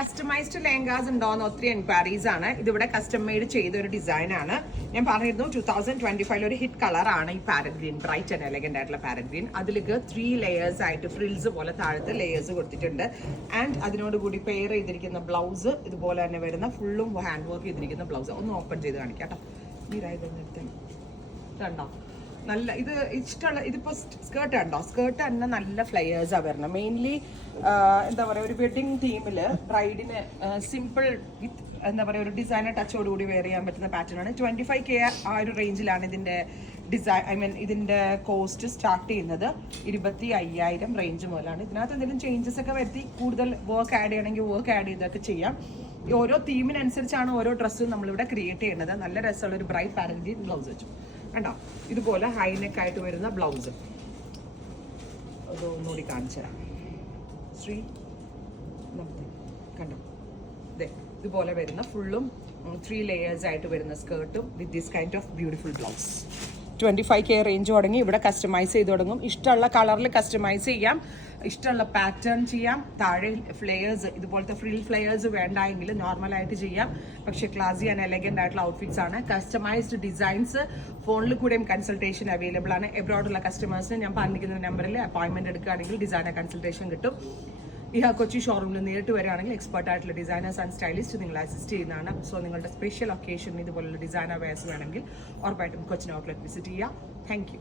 Customised lehengas ഉണ്ടോന്ന് ഒത്തിരി enquiries ആണ്. ഇതിവിടെ കസ്റ്റം മെയ്ഡ് ചെയ്ത ഒരു ഡിസൈൻ ആണ്. ഞാൻ പറഞ്ഞിരുന്നു 2025 ഒരു ഹിറ്റ് കളറാണ് ഈ parrot green, bright and elegant ആയിട്ടുള്ള പാരറ്റ് ഗ്രീൻ. അതിലേക്ക് 3 ലേയേഴ്സ് ആയിട്ട് ഫ്രിൽസ് പോലെ താഴത്തെ ലേയേഴ്സ് കൊടുത്തിട്ടുണ്ട്. ആൻഡ് അതിനോട് കൂടി പെയർ ചെയ്തിരിക്കുന്ന ബ്ലൗസ് ഇതുപോലെ തന്നെ വരുന്ന ഫുള്ളും ഹാൻഡ് വർക്ക് ചെയ്തിരിക്കുന്ന ബ്ലൗസ്. ഒന്ന് ഓപ്പൺ ചെയ്ത് കാണിക്കാം കേട്ടോ. കണ്ടോ, നല്ല ഇത് ഇഷ്ടമുള്ള. ഇതിപ്പോ സ്കേർട്ട് കണ്ടോ, സ്കേർട്ട് തന്നെ നല്ല ഫ്ലയേഴ്സാണ് വരുന്നത്. മെയിൻലി എന്താ പറയുക, ഒരു വെഡിങ് തീമില് ബ്രൈഡിന് സിമ്പിൾ വിത്ത് എന്താ പറയുക ഒരു ഡിസൈനർ ടച്ചോടുകൂടി വെയർ ചെയ്യാൻ പറ്റുന്ന പാറ്റേൺ ആണ്. 25K ആ ഒരു റേഞ്ചിലാണ് ഇതിന്റെ ഡിസൈൻ, ഇതിന്റെ കോസ്റ്റ് സ്റ്റാർട്ട് ചെയ്യുന്നത്. 25,000 റേഞ്ച് മുതലാണ്. ഇതിനകത്ത് എന്തെങ്കിലും ചേഞ്ചസ് ഒക്കെ വരുത്തി കൂടുതൽ വർക്ക് ആഡ് ചെയ്യണമെങ്കിൽ വർക്ക് ആഡ് ചെയ്തൊക്കെ ചെയ്യാം. ഓരോ തീമിനനുസരിച്ചാണ് ഓരോ ഡ്രസ്സും നമ്മളിവിടെ ക്രിയേറ്റ് ചെയ്യുന്നത്. നല്ല രസമുള്ള ഒരു ബ്രൈറ്റ് പാരന്റ് ബ്ലൗസ് വെച്ചു കണ്ടോ. ഇതുപോലെ ഹൈനെക്ക് ആയിട്ട് വരുന്ന ബ്ലൗസ് അതൊന്നുകൂടി കാണിച്ചു തരാം. കണ്ടോ, ഇതുപോലെ വരുന്ന ഫുള്ളും 3 ലേയേഴ്സ് ആയിട്ട് വരുന്ന സ്കേർട്ടും with this kind of beautiful blouse. 25K range തുടങ്ങി ഇവിടെ കസ്റ്റമൈസ് ചെയ്ത് തുടങ്ങും. ഇഷ്ടമുള്ള കളറിൽ കസ്റ്റമൈസ് ചെയ്യാം, ഇഷ്ടമുള്ള പാറ്റേൺ ചെയ്യാം. താഴെ ഫ്ലെയേഴ്സ് ഇതുപോലത്തെ ഫ്രിൽ ഫ്ലെയേഴ്സ് വേണ്ടെങ്കിൽ നോർമലായിട്ട് ചെയ്യാം. പക്ഷേ ക്ലാസി ആൻഡ് എലഗന്റ് ആയിട്ടുള്ള ഔട്ട്ഫിറ്റ്സ് ആണ്. കസ്റ്റമൈസ്ഡ് ഡിസൈൻസ് ഫോണിൽ കൂടെയും കൺസൾട്ടേഷൻ അവൈലബിൾ ആണ്. എബ്രോഡുള്ള കസ്റ്റമേഴ്സിന് ഞാൻ പറഞ്ഞിരിക്കുന്ന നമ്പറിൽ അപ്പോയിൻമെന്റ് എടുക്കുകയാണെങ്കിൽ ഡിസൈനർ കൺസൾട്ടേഷൻ കിട്ടും. ഈ കൊച്ചി ഷോറൂമിൽ നേരിട്ട് വരികയാണെങ്കിൽ എക്സ്പെർട്ട് ആയിട്ടുള്ള ഡിസൈനേഴ്സ് ആൻഡ് സ്റ്റൈലിസ്റ്റ് നിങ്ങളെ അസിസ്റ്റ് ചെയ്യുന്നതാണ്. സോ നിങ്ങളുടെ സ്പെഷ്യൽ ഒക്കേഷൻ ഇതുപോലുള്ള ഡിസൈനർ വെയർസ് വേണമെങ്കിൽ ഉറപ്പായിട്ടും കൊച്ചിൻ ഔട്ട്ലെറ്റ് വിസിറ്റ് ചെയ്യാം. Thank you.